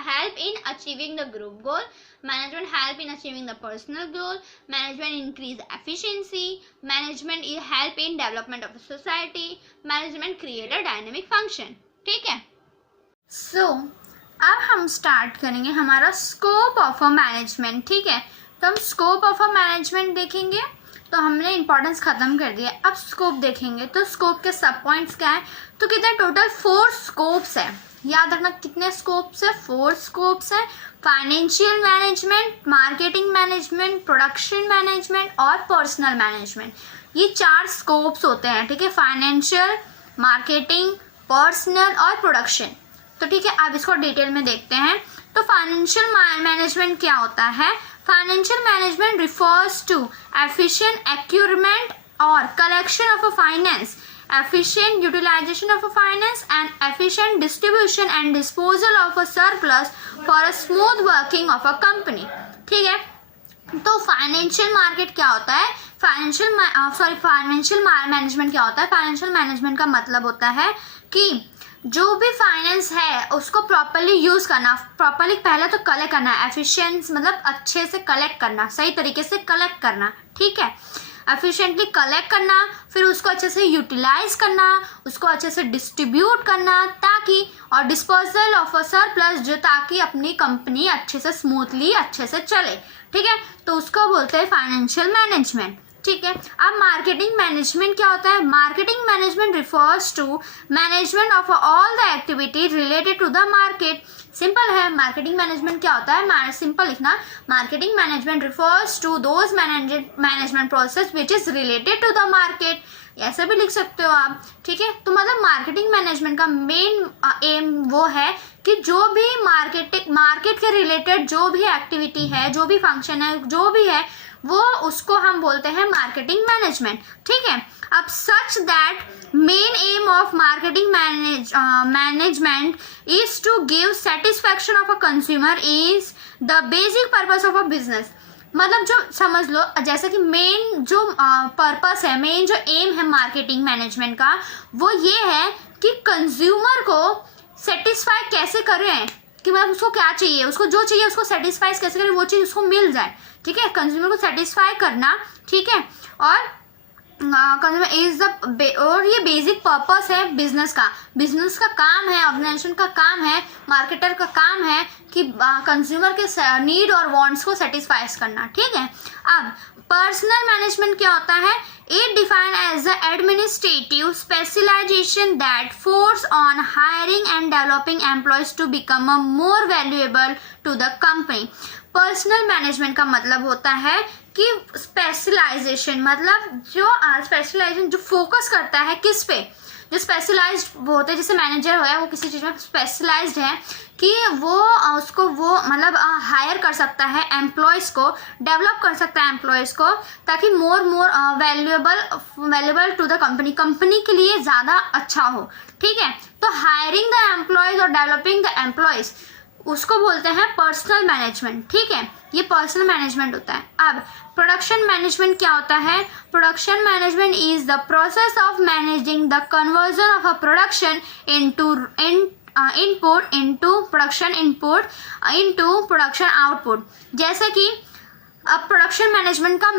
help in achieving the group goal, management help in achieving the personal goal, management increase efficiency, management help in development of a society, management create a dynamic function. ठीक है. So अब हम start करेंगे हमारा scope of a management. ठीक है, तो हम स्कोप ऑफ अ मैनेजमेंट देखेंगे. तो हमने इंपॉर्टेंस खत्म कर दिया. अब स्कोप देखेंगे. तो स्कोप के सब पॉइंट्स क्या है? तो कितने टोटल 4 स्कोप्स है. याद रखना कितने स्कोप्स है? 4 स्कोप्स है. Financial management, marketing management, production management और पर्सनल मैनेजमेंट. ये 4 स्कोप्स होते हैं. ठीक है, फाइनेंशियल, मार्केटिंग, पर्सनल और प्रोडक्शन. तो ठीक है, आप इसको डिटेल में देखते हैं. तो फाइनेंशियल मैनेजमेंट क्या होता है? Financial management refers to efficient acquirement और collection of a finance, efficient utilization of a finance and efficient distribution and disposal of a surplus for a smooth working of a company. ठीक है, तो financial market क्या होता है? Financial management क्या होता है? फाइनेंशियल मैनेजमेंट का मतलब होता है कि जो भी फाइनेंस है उसको प्रॉपरली यूज करना. प्रॉपरली पहले तो कलेक्ट करना, एफिशिएंस मतलब अच्छे से कलेक्ट करना, सही तरीके से कलेक्ट करना. ठीक है, एफिशिएंटली कलेक्ट करना, फिर उसको अच्छे से यूटिलाइज करना, उसको अच्छे से डिस्ट्रीब्यूट करना, ताकि और डिस्पोजल ऑफ अ सरप्लस, जो ताकि अपनी कंपनी अच्छे से स्मूथली अच्छे से चले. ठीक है, तो उसको बोलते हैं फाइनेंशियल मैनेजमेंट. ठीक है, अब मार्केटिंग मैनेजमेंट क्या होता है? Marketing management refers to management of all the activity related to the market. Simple है, मार्केटिंग मैनेजमेंट क्या होता है? सिंपल लिखना, marketing management refers to those management process which is related to the market. ऐसा भी लिख सकते हो आप. ठीक है, तो मतलब मार्केटिंग मैनेजमेंट का मेन एम वो है कि जो भी मार्केट के रिलेटेड जो भी एक्टिविटी है, जो भी फंक्शन है, जो भी है, वो उसको हम बोलते हैं मार्केटिंग मैनेजमेंट. ठीक है, अब such that main aim of marketing management is to give satisfaction of a consumer is the basic purpose of a business. मतलब जो समझ लो, जैसे कि मेन जो पर्पस है, मेन जो एम है मार्केटिंग मैनेजमेंट का, वो ये है कि कंज्यूमर को सेटिस्फाई कैसे करें, कि मतलब उसको क्या चाहिए, उसको जो चाहिए उसको सेटिस्फाई कैसे करें, वो चीज़ उसको मिल जाए. ठीक है, कंज्यूमर को सेटिस्फाई करना. ठीक है, और कंज्यूमर इज द, और ये बेसिक पर्पस है बिजनेस का. बिजनेस का काम है, ऑर्गेनाइजेशन का काम है, मार्केटर का काम है कि कंज्यूमर के नीड और वांट्स को सेटिस्फाई करना. ठीक है, अब पर्सनल मैनेजमेंट क्या होता है? It defined as the administrative specialization that force on hiring and developing employees to become a more valuable to the company. Personal management का मतलब होता है कि स्पेशलाइजेशन, मतलब जो स्पेशलाइजेशन जो फोकस करता है किस पे, जो स्पेशलाइज्ड होते हैं, जैसे मैनेजर है वो किसी चीज़ में स्पेशलाइज्ड है कि वो उसको वो मतलब हायर कर सकता है एम्प्लॉयज़ को, डेवलप कर सकता है एम्प्लॉयज़ को, ताकि more valuable to the company के लिए ज़्यादा अच्छा हो. ठीक है, तो हायरिंग द एम्प्लॉयज़ और डेवलपिंग द एम्प्लॉयज़ उसको बोलते हैं पर्सनल मैनेजमेंट. ठीक है, ये पर्सनल मैनेजमेंट होता है. अब प्रोडक्शन मैनेजमेंट क्या होता है? Production management is the process of managing the conversion of a production input into production output. जैसे कि अब प्रोडक्शन मैनेजमेंट का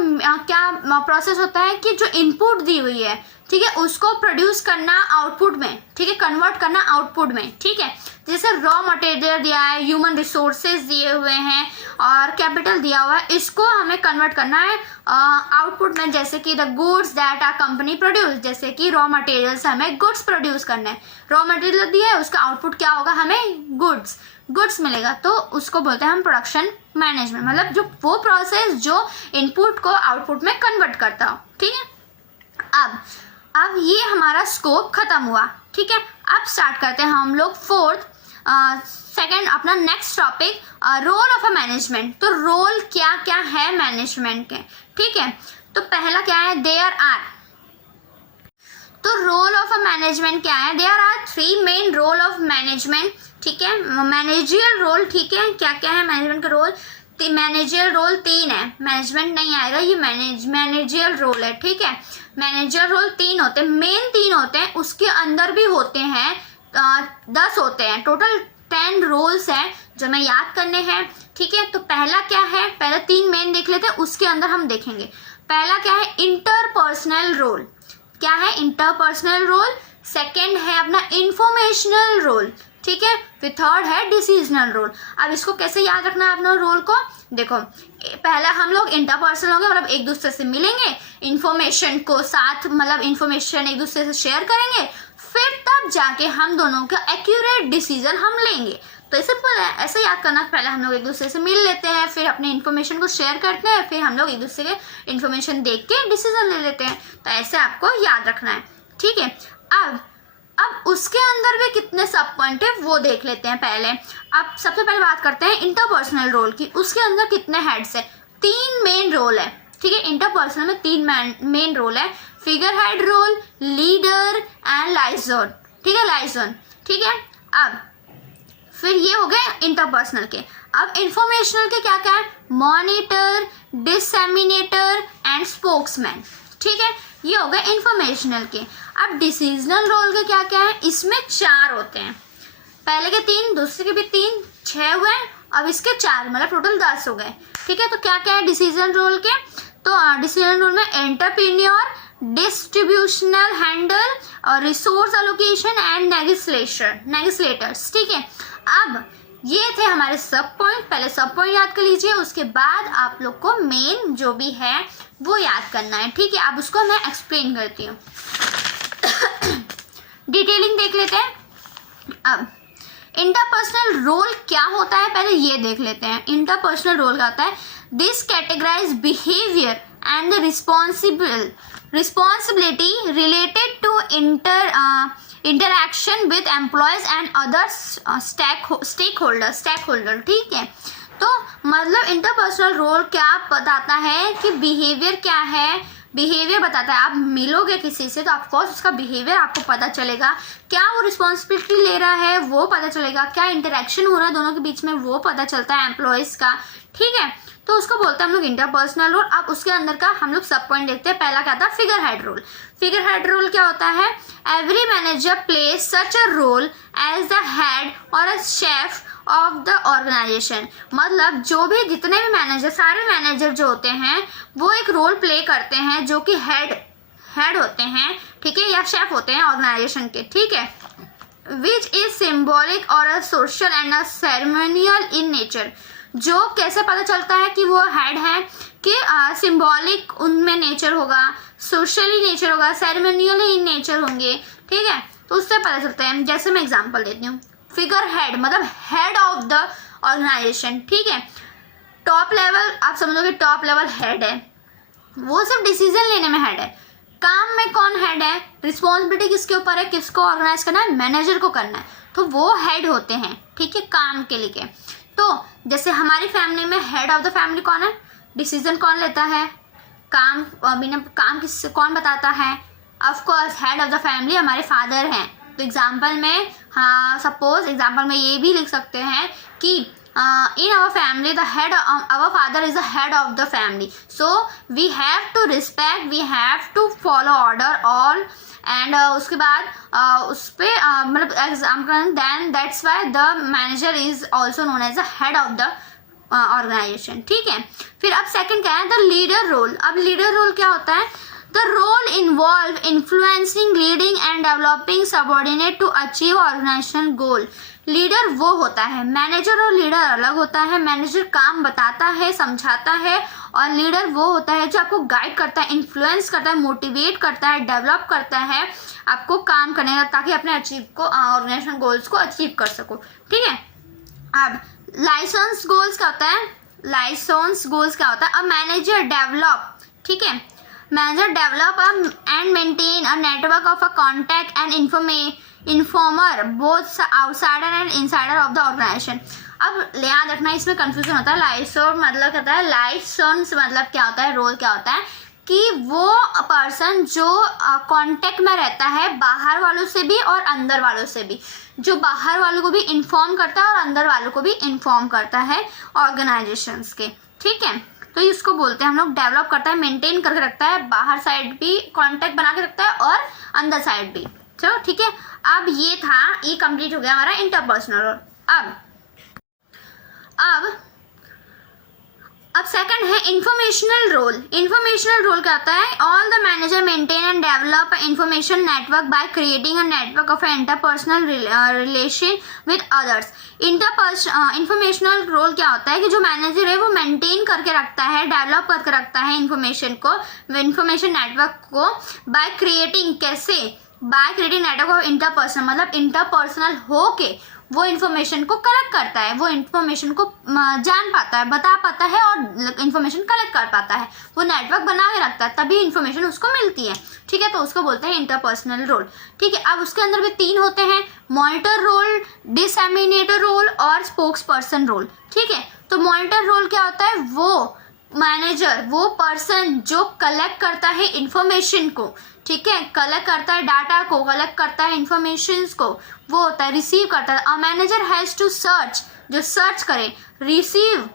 क्या प्रोसेस होता है कि जो इनपुट दी हुई है, ठीक है, उसको प्रोड्यूस करना आउटपुट में. ठीक है, कन्वर्ट करना आउटपुट में. ठीक है, जैसे रॉ मटेरियल दिया है, ह्यूमन रिसोर्सेज दिए हुए हैं और कैपिटल दिया हुआ है, इसको हमें कन्वर्ट करना है आउटपुट में. जैसे कि the goods that are company produce, जैसे कि रॉ मटेरियल से हमें गुड्स प्रोड्यूस करना है. रॉ मटेरियल दिया है, उसका आउटपुट क्या होगा? हमें गुड्स मिलेगा. तो उसको बोलते हैं हम प्रोडक्शन मैनेजमेंट, मतलब जो वो प्रोसेस जो इनपुट को आउटपुट में कन्वर्ट करता हो. ठीक है, अब ये हमारा स्कोप खत्म हुआ. ठीक है, अब स्टार्ट करते हैं हम लोग सेकंड अपना next topic, role of a management. तो रोल क्या क्या है मैनेजमेंट के? ठीक है, तो पहला क्या है? There are. तो रोल ऑफ अ मैनेजमेंट क्या है? There are 3 main role of management. ठीक है, मैनेजरियल रोल. ठीक है, क्या क्या है मैनेजमेंट का रोल? मैनेजरियल रोल 3 है, मैनेजमेंट नहीं आएगा, ये मैनेजरियल रोल है. ठीक है, मैनेजर रोल 3 होते हैं, मेन 3 होते हैं, उसके अंदर भी होते हैं 10 होते हैं, टोटल 10 रोल्स हैं जो हमें याद करने हैं, ठीक है। तो पहला क्या है, पहले 3 मेन देख लेते हैं, उसके अंदर हम देखेंगे। पहला क्या है, इंटरपर्सनल रोल। क्या है, इंटरपर्सनल रोल। सेकंड है अपना इंफॉर्मेशनल रोल, ठीक है। फिर थर्ड है डिसीजनल रोल। अब इसको कैसे याद रखना है अपने रोल को, देखो पहला हम लोग इंटरपर्सनल होंगे, मतलब एक दूसरे से मिलेंगे, इंफॉर्मेशन को साथ मतलब इंफॉर्मेशन एक दूसरे से शेयर करेंगे, फिर तब जाके हम दोनों का एक्यूरेट डिसीजन हम लेंगे। तो ये सिंपल है, ऐसे याद करना। पहले हम लोग एक दूसरे से मिल लेते हैं, फिर अपने इन्फॉर्मेशन को शेयर करते हैं, फिर हम लोग एक दूसरे के इन्फॉर्मेशन देख के डिसीजन ले लेते हैं। तो ऐसे आपको याद रखना है, ठीक है। अब उसके अंदर भी कितने सब पॉइंट है वो देख लेते हैं पहले। अब सबसे पहले बात करते हैं इंटरपर्सनल रोल की। उसके अंदर कितने हेड्स है, 3 मेन रोल है, ठीक है। इंटरपर्सनल में 3 मेन रोल है, figure head role, leader and liaison, ठीक है, लाइजन, ठीक है। अब फिर ये हो गए इंटरपर्सनल के। अब इंफॉर्मेशनल के क्या क्या है, मॉनिटर, डिसएमिनेटर एंड स्पोक्समैन, ठीक है, ये हो गए इंफॉर्मेशनल के। अब डिसीजनल रोल के क्या क्या है, इसमें 4 होते हैं। पहले के 3, दूसरे के भी 3, 6 हुए, अब इसके 4, मतलब टोटल 10 हो गए, ठीक है। तो क्या क्या है डिसीजन रोल के, तो डिसीजन रोल में एंटरप्रेन्योर, डिस्ट्रीब्यूशनल हैंडल और रिसोर्स एलोकेशन एंड नेगोशिएटर्स, ठीक है। अब ये थे हमारे सब पॉइंट, पहले सब पॉइंट याद कर लीजिए, उसके बाद आप लोग को मेन जो भी है वो याद करना है, ठीक है। अब उसको मैं एक्सप्लेन करती हूँ, डिटेलिंग देख लेते हैं। अब इंटरपर्सनल रोल क्या होता है पहले ये देख लेते हैं। इंटरपर्सनल रोल क्या होता है, this categorize behaviour and the responsibility related to interaction with employees and other stakeholder, ठीक है। तो मतलब इंटरपर्सनल रोल क्या बताता है कि बिहेवियर क्या है, बिहेवियर बताता है। आप मिलोगे किसी से तो ऑफकोर्स उसका बिहेवियर आपको पता चलेगा, क्या वो रिस्पॉन्सिबिलिटी ले रहा है वो पता चलेगा, क्या इंटरेक्शन हो रहा है दोनों के बीच में वो पता चलता है एम्प्लॉयज़ का, ठीक है। तो उसको बोलते हैं हम लोग इंटरपर्सनल रोल। अब उसके अंदर का हम लोग सब पॉइंट देखते हैं। पहला क्या था, figure head role. Figure head role क्या होता है, every manager plays such a role as the head और a chef of the organisation. मतलब जो भी जितने भी मैनेजर, सारे मैनेजर जो होते हैं वो एक रोल प्ले करते हैं जो कि हेड होते हैं, ठीक है, या शेफ होते हैं ऑर्गेनाइजेशन के, ठीक है। विच इज सिम्बॉलिक और a social and a ceremonial in nature. जो कैसे पता चलता है कि वो हेड है कि सिम्बॉलिक उनमें नेचर होगा, सोशली नेचर होगा, सेरेमोनियल इन नेचर होंगे, ठीक है। तो उससे पता चलता है। जैसे मैं एग्जांपल देती हूँ, फिगर हेड मतलब हेड ऑफ द ऑर्गेनाइजेशन, ठीक है। टॉप लेवल आप समझोगे टॉप लेवल हेड है, वो सिर्फ डिसीजन लेने में हेड है। काम में कौन हेड है, रिस्पॉन्सिबिलिटी किसके ऊपर है, किसको ऑर्गेनाइज करना है, मैनेजर को करना है, तो वो हेड होते हैं, ठीक है, काम के लिए। तो जैसे हमारी फैमिली में हेड ऑफ द फैमिली कौन है, डिसीजन कौन लेता है, काम किससे कौन बताता है, of course head of the family हमारे फादर हैं। तो एग्जांपल में सपोज एग्जांपल में ये भी लिख सकते हैं कि in our family the head our father is the head of the family, so we have to respect, we have to follow order all and उसके बाद उस पे मतलब example then that's why the manager is also known as the head of the organization, ठीक है। फिर अब second क्या है, द लीडर रोल। अब लीडर रोल क्या होता है, the role involve influencing, leading and developing subordinate to achieve organization goal. Leader वो होता है, मैनेजर और लीडर अलग होता है। मैनेजर काम बताता है, समझाता है, और लीडर वो होता है जो आपको गाइड करता है, इन्फ्लुएंस करता है, मोटिवेट करता है, डेवलप करता है आपको काम करने का, ताकि अपने अचीव को ऑर्गेनाइजेशन गोल्स को अचीव कर सको, ठीक है। अब लाइसेंस गोल्स क्या होता है, लाइसेंस गोल्स क्या होता है, अ मैनेजर डेवलप, ठीक है, manager develop and maintain a network of a contact and informer both outsider and insider of the organization. अब याद रखना इसमें कंफ्यूजन होता है, लाइसेंस मतलब क्या होता है, लाइसेंस मतलब क्या होता है, रोल क्या होता है कि वो पर्सन जो कांटेक्ट में रहता है बाहर वालों से भी और अंदर वालों से भी, जो बाहर वालों को भी इन्फॉर्म करता है और अंदर वालों को भी इन्फॉर्म करता है ऑर्गेनाइजेशंस के, ठीक है। तो इसको बोलते हैं हम लोग, डेवलप करता है, मेंटेन करके रखता है, बाहर साइड भी कांटेक्ट बना के रखता है और अंदर साइड भी, चलो ठीक है। अब ये कंप्लीट हो गया हमारा इंटरपर्सनल रोल। अब सेकंड है इंफॉर्मेशनल रोल। इंफॉर्मेशनल रोल क्या होता है? All the manager maintain and develop information network by creating a network of interpersonal relation with others. Informational role क्या होता है कि जो मैनेजर है वो मेंटेन करके रखता है, डेवलप करके रखता है इंफॉर्मेशन को, इंफॉर्मेशन नेटवर्क को, बाय क्रिएटिंग, कैसे? By creating network of interpersonal, मतलब इंटरपर्सनल होके वो इन्फॉर्मेशन को कलेक्ट करता है, वो इन्फॉर्मेशन को जान पाता है, बता पाता है और इन्फॉर्मेशन कलेक्ट कर पाता है, वो नेटवर्क बना के रखता है, तभी इन्फॉर्मेशन उसको मिलती है। ठीक है, तो उसको बोलते हैं इंटरपर्सनल रोल। ठीक है, अब उसके अंदर भी 3 होते हैं, मॉनिटर रोल, डिसएमिनेटर रोल और स्पोक्स पर्सन रोल। ठीक है, तो मॉनिटर रोल क्या होता है? वो मैनेजर, वो पर्सन जो कलेक्ट करता है इंफॉर्मेशन को, ठीक है, कलेक्ट करता है डाटा को, कलेक्ट करता है इंफॉर्मेशन को, वो होता है रिसीव करता है। A manager has to search, जो सर्च करे, रिसीव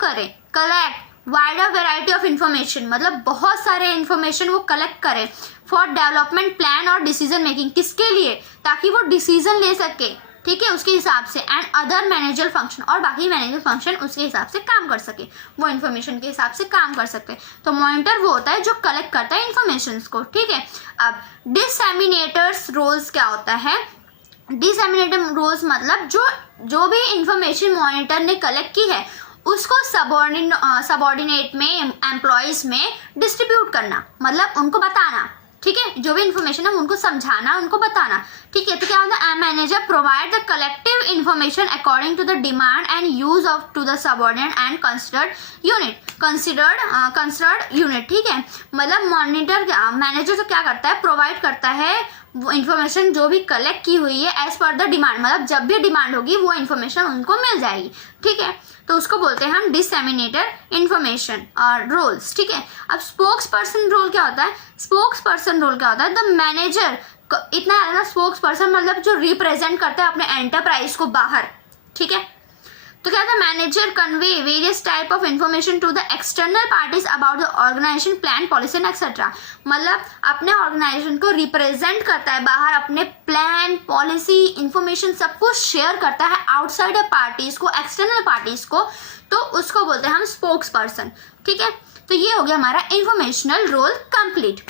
करे, collect wider variety of information, मतलब बहुत सारे इंफॉर्मेशन वो कलेक्ट करे फॉर डेवलपमेंट प्लान और डिसीजन मेकिंग, किसके लिए? ताकि वो डिसीजन ले सके, ठीक है, उसके हिसाब से, एंड अदर मैनेजर फंक्शन, और बाकी मैनेजर फंक्शन उसके हिसाब से काम कर सके, वो इन्फॉर्मेशन के हिसाब से काम कर सकते हैं। तो मॉनिटर वो होता है जो कलेक्ट करता है इन्फॉर्मेशन को। ठीक है, अब डिसएमिनेटर्स रोल्स क्या होता है? डिसएमिनेटर रोल्स मतलब जो भी इंफॉर्मेशन मॉनिटर ने कलेक्ट की है उसको सबऑर्डिनेट में, एम्प्लॉयज में डिस्ट्रीब्यूट करना, मतलब उनको बताना। ठीक है, जो भी इन्फॉर्मेशन है उनको समझाना, उनको बताना। ठीक है, तो क्या होता है? Manager provide the collective information according to the demand and use of to the subordinate and considered unit. ठीक है, मतलब मैनेजर तो क्या करता है? प्रोवाइड करता है वो इन्फॉर्मेशन जो भी कलेक्ट की हुई है एज पर द डिमांड, मतलब जब भी डिमांड होगी वो इन्फॉर्मेशन उनको मिल जाएगी। ठीक है, तो उसको बोलते हैं हम डिसएमिनेटर इन्फॉर्मेशन और रोल्स। ठीक है, अब स्पोक्स पर्सन रोल क्या होता है? स्पोक्स पर्सन रोल क्या होता है? द मैनेजर, इतना है ना, स्पोक्स पर्सन मतलब जो रिप्रेजेंट करता है अपने एंटरप्राइज को बाहर। ठीक है, तो क्या था? Manager convey various type of information to the external parties about the organization plan, policy and etcetera, मतलब अपने ऑर्गेनाइजेशन को रिप्रेजेंट करता है बाहर, अपने प्लान, पॉलिसी, इंफॉर्मेशन सब कुछ शेयर करता है आउटसाइड पार्टीज को, एक्सटर्नल पार्टीज को, तो उसको बोलते हैं हम स्पोक्स पर्सन। ठीक है, तो ये हो गया हमारा इंफॉर्मेशनल रोल कंप्लीट।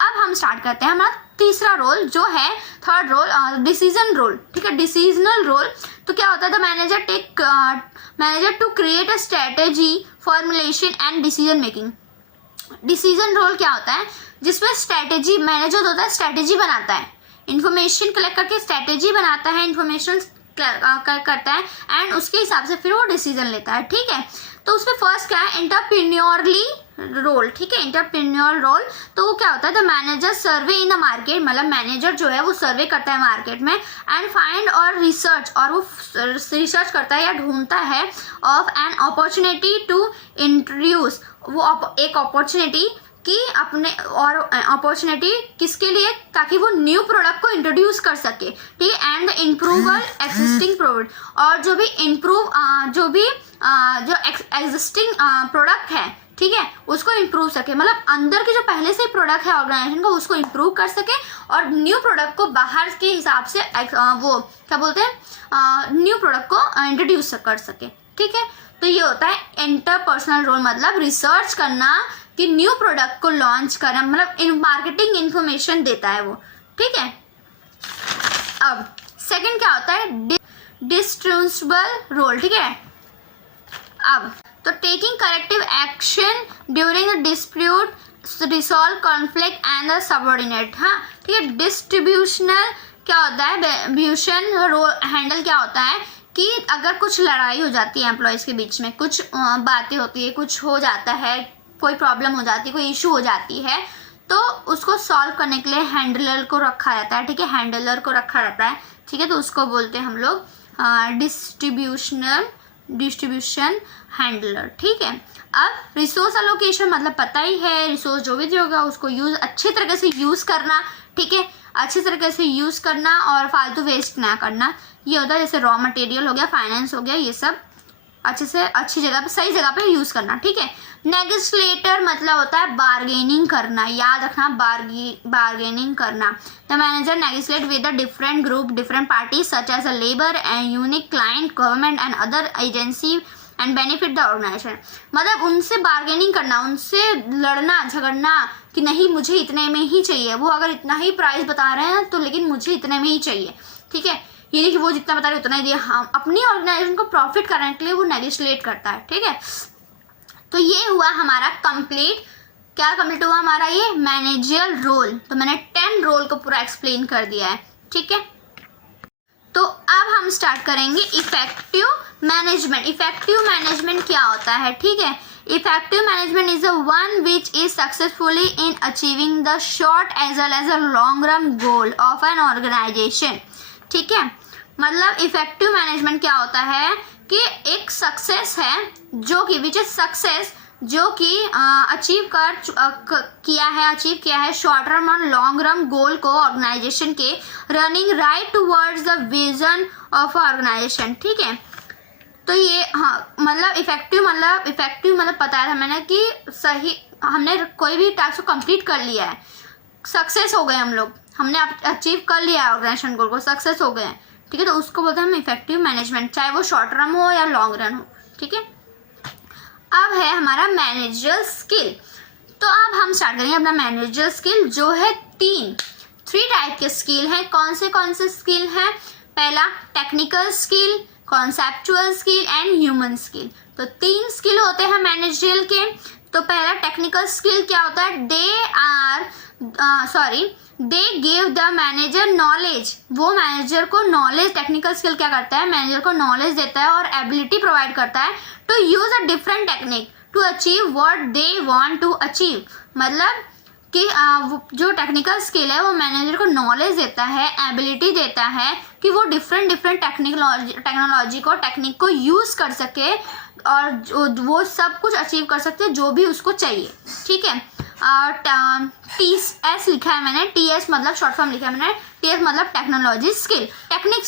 अब हम स्टार्ट करते हैं हमारा तीसरा रोल जो है, थर्ड रोल, डिसीजन रोल। ठीक है, डिसीजनल रोल तो क्या होता है? The manager to create a strategy, formulation and decision making. Decision role क्या होता है? जिसमें स्ट्रेटेजी, मैनेजर होता है स्ट्रेटेजी बनाता है, इंफॉर्मेशन कलेक्ट करके स्ट्रेटेजी बनाता है, इंफॉर्मेशन कलेक्ट करता है एंड उसके हिसाब से फिर वो डिसीजन लेता है। ठीक है, तो उसमें फर्स्ट क्या है? एंटरप्रेन्योरली रोल। ठीक है, एंटरप्रेन्योर रोल तो वो क्या होता है? The manager survey in the market, मतलब मैनेजर जो है वो सर्वे करता है मार्केट में, एंड फाइंड और रिसर्च, और वो रिसर्च करता है या ढूंढता है of an opportunity to introduce, वो एक अपॉर्चुनिटी कि अपने, और अपॉर्चुनिटी किसके लिए? ताकि वो न्यू प्रोडक्ट को इंट्रोड्यूस कर सके। ठीक है, एंड इम्प्रूवल एक्सिस्टिंग प्रोडक्ट, और जो भी जो एग्जिस्टिंग प्रोडक्ट है, ठीक है, उसको इम्प्रूव सके, मतलब अंदर के जो पहले से प्रोडक्ट है ऑर्गेनाइजेशन का उसको इम्प्रूव कर सके, और न्यू प्रोडक्ट को बाहर के हिसाब से वो क्या बोलते हैं, न्यू प्रोडक्ट को इंट्रोड्यूस कर सके। ठीक है, तो ये होता है इंटरपर्सनल रोल, मतलब रिसर्च करना कि न्यू प्रोडक्ट को लॉन्च करना, मतलब मार्केटिंग इंफॉर्मेशन देता है वो। ठीक है, अब सेकंड क्या होता है? Distributional role. ठीक है, अब तो taking corrective action during the dispute, resolve conflict and the subordinate. हाँ, ठीक है, डिस्ट्रीब्यूशनल क्या होता है? डिस्ट्रीब्यूशन रोल हैंडल क्या होता है कि अगर कुछ लड़ाई हो जाती है एम्प्लॉयज़ के बीच में, कुछ बातें होती है, कुछ हो जाता है, कोई प्रॉब्लम हो जाती है, कोई इशू हो जाती है, तो उसको सॉल्व करने के लिए हैंडलर को रखा जाता है। ठीक है, हैंडलर को रखा जाता है। ठीक है, तो उसको बोलते हैं हम लोग डिस्ट्रीब्यूशन हैंडलर। ठीक है, अब रिसोर्स एलोकेशन मतलब पता ही है, रिसोर्स जो भी होगा उसको अच्छे तरीके से यूज़ करना। ठीक है, अच्छे तरीके से यूज़ करना और फालतू वेस्ट ना करना, ये होता है। जैसे रॉ मटेरियल हो गया, फाइनेंस हो गया, ये सब अच्छे से अच्छी जगह पे, सही जगह पे यूज़ करना, ठीक है। नेगोशिएटर मतलब होता है बार्गेनिंग करना, याद रखना, बार्गेनिंग करना। The manager negotiate with the different group, different parties such as a labour and unique client, government and other agency and benefit the organisation. मतलब उनसे बार्गेनिंग करना, उनसे लड़ना झगड़ना कि नहीं मुझे इतने में ही चाहिए, वो अगर इतना ही प्राइस बता रहे हैं तो लेकिन मुझे इतने में ही चाहिए, ठीक है। ये नहीं कि वो जितना बता रहे उतना ही दिए, हम अपनी ऑर्गेनाइजेशन को प्रॉफिट करने के लिए वो नेगोशिएट करता है, ठीक है। तो ये हुआ हमारा कंप्लीट। क्या कंप्लीट हुआ हमारा? ये मैनेजरियल रोल। तो मैंने 10 रोल को पूरा एक्सप्लेन कर दिया है, ठीक है। तो अब हम स्टार्ट करेंगे इफेक्टिव मैनेजमेंट। इफेक्टिव मैनेजमेंट क्या होता है, ठीक है। Effective management is the one which is successfully in achieving the short as well as a long run goal of an organization, ठीक है। मतलब इफेक्टिव मैनेजमेंट क्या होता है कि एक सक्सेस है जो कि विच इज सक्सेस जो कि अचीव किया है शॉर्ट रन और लॉन्ग रन गोल को ऑर्गेनाइजेशन के, running right towards the vision of organization, ठीक है। तो ये हाँ मतलब इफेक्टिव मतलब पता है मैंने कि सही हमने कोई भी टास्क को कंप्लीट कर लिया है, सक्सेस हो गए हम लोग, हमने अचीव कर लिया है ऑर्गेनाइजेशन गोल को, सक्सेस हो गए हैं, ठीक है। तो उसको बोलते हैं हम इफेक्टिव मैनेजमेंट, चाहे वो शॉर्ट रन हो या लॉन्ग रन हो, ठीक है। अब है हमारा मैनेजरियल स्किल। तो अब हम स्टार्ट करेंगे अपना मैनेजरियल स्किल, जो है 3 टाइप के स्किल हैं। कौन से स्किल हैं? पहला technical skill, conceptual skill and human skill. तो 3 स्किल होते हैं मैनेजरियल के। तो पहला टेक्निकल स्किल क्या होता है? They give the manager knowledge. वो मैनेजर को नॉलेज, टेक्निकल स्किल क्या करता है? मैनेजर को नॉलेज देता है और एबिलिटी प्रोवाइड करता है to use a different technique to achieve what they want to achieve. मतलब कि जो टेक्निकल स्किल है वो मैनेजर को नॉलेज देता है, एबिलिटी देता है कि वो डिफरेंट टेक्नोलॉजी को, टेक्निक को यूज कर सके और वो सब कुछ अचीव कर सकते हैं जो भी उसको चाहिए, ठीक है। TS लिखा है मैंने, TS मतलब शॉर्ट फॉर्म लिखा है मैंने, TS मतलब technology skill, technique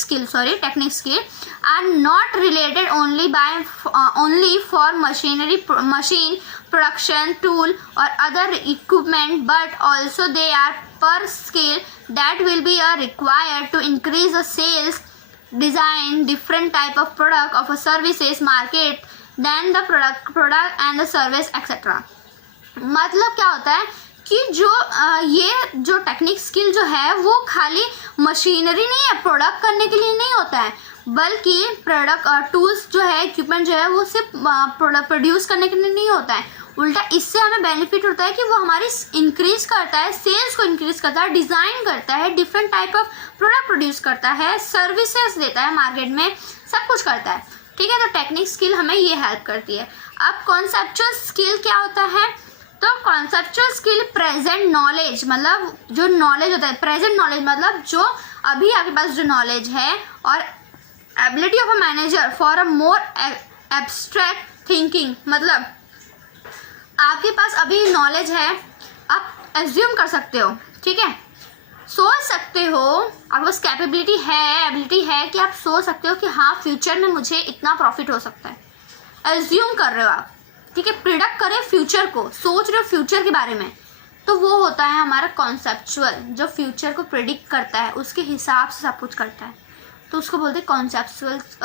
skill are not related only for machine production tool और other equipment, but also they are per skill that will be required to increase the sales, design different type of product of a services market, then the product and the service etc. मतलब क्या होता है कि ये जो technique skill जो है वो खाली मशीनरी नहीं है, प्रोडक्ट करने के लिए नहीं होता है, बल्कि प्रोडक्ट टूल्स जो है, इक्विपमेंट जो है वो सिर्फ प्रोडक्ट प्रोड्यूस करने के लिए नहीं होता है। उल्टा इससे हमें बेनिफिट होता है कि वो हमारी इंक्रीज करता है, सेल्स को इंक्रीज करता है, डिज़ाइन करता है, different type of product produce करता है, सर्विसेज देता है मार्केट में, सब कुछ करता है, ठीक है। तो टेक्निक स्किल हमें ये हेल्प करती है। अब कॉन्सेप्चुअल स्किल क्या होता है? तो कॉन्सेप्चुअल स्किल प्रेजेंट नॉलेज, मतलब जो नॉलेज होता है, प्रेजेंट नॉलेज मतलब जो अभी आपके पास जो नॉलेज है, और ability of a manager for a more abstract thinking, मतलब आपके पास अभी नॉलेज है, आप एज्यूम कर सकते हो, ठीक है, सोच सकते हो, आपके पास कैपेबिलिटी है, एबिलिटी है कि आप सोच सकते हो कि हाँ फ्यूचर में मुझे इतना प्रॉफिट हो सकता है, एज्यूम कर रहे हो आप, ठीक है, प्रिडिक्ट करें फ्यूचर को, सोच रहे हो फ्यूचर के बारे में, तो वो होता है हमारा कॉन्सेप्चुअल, जो फ्यूचर को प्रिडिक्ट करता है, उसके हिसाब से सब कुछ करता है, तो उसको बोलते हैं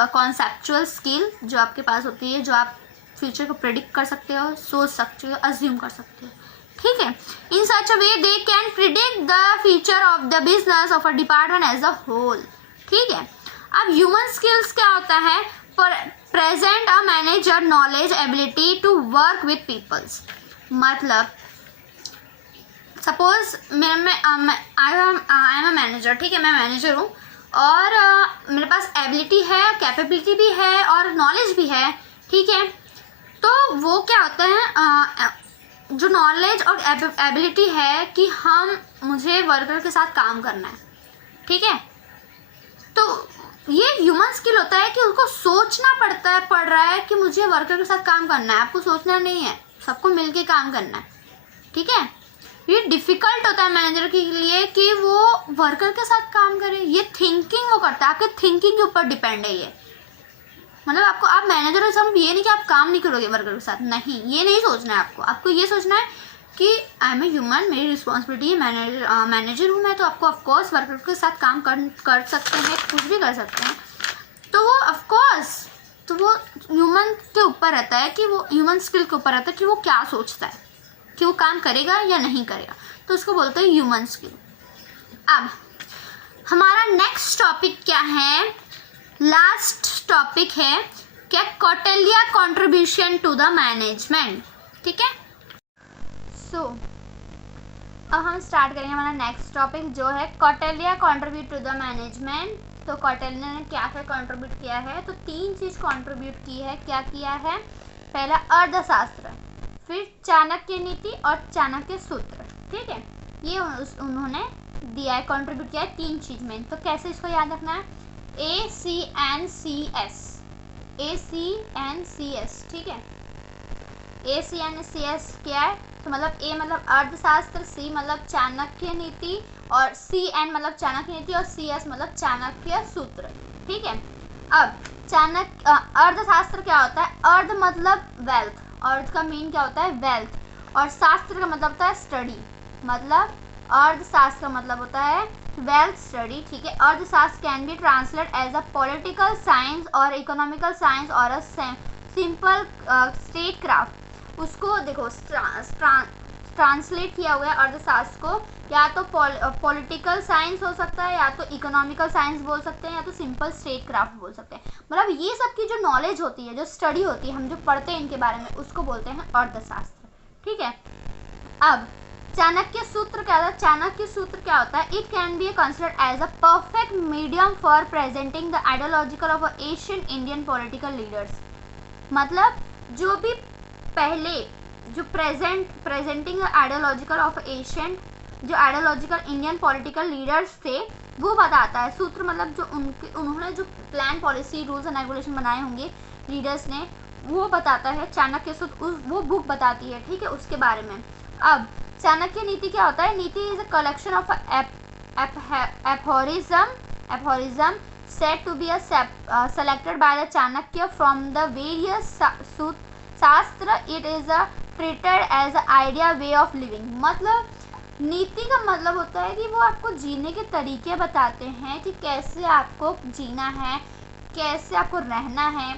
कॉन्सेप्चुअल स्किल, जो आपके पास होती है, जो आप फ्यूचर को प्रिडिक्ट कर सकते हो, सोच सकते हो, अज्यूम कर सकते हो, ठीक है। In such a way they can predict the future of the business of a department as a whole, ठीक है। अब ह्यूमन स्किल्स क्या होता है? Present a manager knowledge ability to work with peoples. मतलब suppose I am a manager, ठीक है, मैं मैनेजर हूँ और मेरे पास एबिलिटी है, कैपेबिलिटी भी है और नॉलेज भी है, ठीक है। तो वो क्या होता है, जो नॉलेज और एबिलिटी है कि मुझे वर्कर के साथ काम करना है, ठीक है, तो ये ह्यूमन स्किल होता है कि उसको सोचना पड़ रहा है कि मुझे वर्कर के साथ काम करना है, आपको सोचना नहीं है, सबको मिलके काम करना है, ठीक है। ये डिफिकल्ट होता है मैनेजर के लिए कि वो वर्कर के साथ काम करे, ये थिंकिंग वो करता है, आपके थिंकिंग के ऊपर डिपेंड है ये, मतलब आपको, आप मैनेजर हो सब, ये नहीं कि आप काम नहीं करोगे वर्कर के साथ, नहीं, ये नहीं सोचना है आपको। आपको ये सोचना है कि आई एम ए ह्यूमन, मेरी रिस्पॉन्सिबिलिटी है, मैनेजर हूँ मैं, तो आपको ऑफकोर्स वर्कर के साथ काम कर सकते हैं, कुछ भी कर सकते हैं। तो वो ऑफकोर्स, तो वो ह्यूमन के ऊपर रहता है कि वो ह्यूमन स्किल के ऊपर रहता है कि वो क्या सोचता है, कि वो काम करेगा या नहीं करेगा, तो उसको बोलते हैं ह्यूमन स्किल। अब हमारा नेक्स्ट टॉपिक क्या है, लास्ट टॉपिक है क्या, Kautilya contribution to the management. ठीक है, सो अब हम स्टार्ट करेंगे हमारा नेक्स्ट टॉपिक जो है Kautilya contribute to the management. तो कौटिल्य ने क्या क्या कंट्रीब्यूट किया है, तो 3 चीज कंट्रीब्यूट की है। क्या किया है, पहला अर्थशास्त्र, फिर चाणक्य नीति और चाणक्य सूत्र। ठीक है, ये उन्होंने दिया है, कंट्रीब्यूट किया है 3 चीज में। तो कैसे इसको याद रखना है, ACNCS, ACNCS। ठीक है, ACNCS क्या है, तो मतलब A मतलब अर्थशास्त्र, C मतलब चाणक्य नीति, और CN मतलब चाणक्य नीति, और CS मतलब चाणक्य सूत्र। ठीक है, अब चाणक्य अर्थशास्त्र क्या होता है, अर्थ मतलब वेल्थ, अर्थ का मीन क्या होता है वेल्थ, और शास्त्र का मतलब होता है स्टडी, मतलब अर्थशास्त्र का मतलब होता है वेल्थ स्टडी। ठीक है, Arthashastra can be translate as a political science और इकोनॉमिकल साइंस और अ सिंपल स्टेट क्राफ्ट। उसको देखो ट्रांसलेट किया हुआ है अर्थशास्त्र को, या तो पॉलिटिकल साइंस हो सकता है, या तो इकोनॉमिकल साइंस बोल सकते हैं, या तो सिंपल स्टेट क्राफ्ट बोल सकते हैं। मतलब ये सब की जो नॉलेज होती है, जो स्टडी होती है, हम जो पढ़ते हैं इनके बारे में, उसको बोलते हैं अर्थशास्त्र। ठीक है, अब चाणक्य सूत्र क्या होता है, चाणक्य सूत्र क्या होता है, it can be considered as a perfect medium for presenting the ideological of Asian Indian political leaders. मतलब जो भी पहले जो प्रेजेंटिंग आइडियोलॉजिकल ऑफ एशियन, जो आइडियोलॉजिकल इंडियन पॉलिटिकल लीडर्स थे, वो बताता है। सूत्र मतलब जो उन्होंने जो plan, policy, rules and regulation बनाए होंगे लीडर्स ने, वो बताता है चाणक्य सूत्र, वो बुक बताती है। ठीक है, उसके बारे में। अब चाणक्य नीति क्या होता है, नीति is a collection of aphorism said to be selected by the Chanakya from the various शास्त्र। It is treated as an idea way of living। मतलब नीति का मतलब होता है कि वो आपको जीने के तरीके बताते हैं कि कैसे आपको जीना है, कैसे आपको रहना है,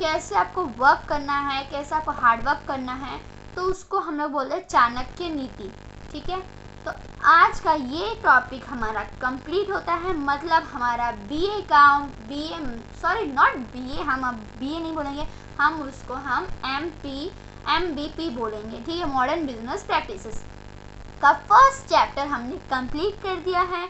कैसे आपको वर्क करना है, कैसे आपको हार्ड वर्क करना है। तो उसको हम लोग बोलते हैं चाणक्य नीति। ठीक है, तो आज का ये टॉपिक हमारा कंप्लीट होता है, मतलब हमारा बीए का नॉट बीए, हम अब बीए नहीं बोलेंगे, हम उसको MBP बोलेंगे। ठीक है, मॉडर्न बिजनेस प्रैक्टिसेस का फर्स्ट चैप्टर हमने कंप्लीट कर दिया है।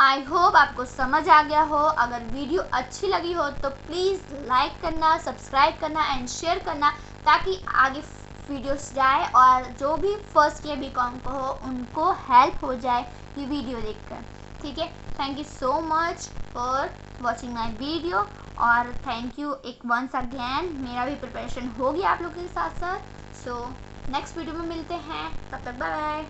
आई होप आपको समझ आ गया हो। अगर वीडियो अच्छी लगी हो तो प्लीज़ लाइक करना, सब्सक्राइब करना एंड शेयर करना, ताकि आगे वीडियोस जाए और जो भी फर्स्ट ईयर बीकॉम को हो उनको हेल्प हो जाए ये वीडियो देखकर। ठीक है, thank you so much for watching my video, और थैंक यू एक वंस अगेन, मेरा भी प्रिपरेशन हो गया आप लोगों के साथ साथ। सो नेक्स्ट वीडियो में मिलते हैं, तब तक बाय बाय।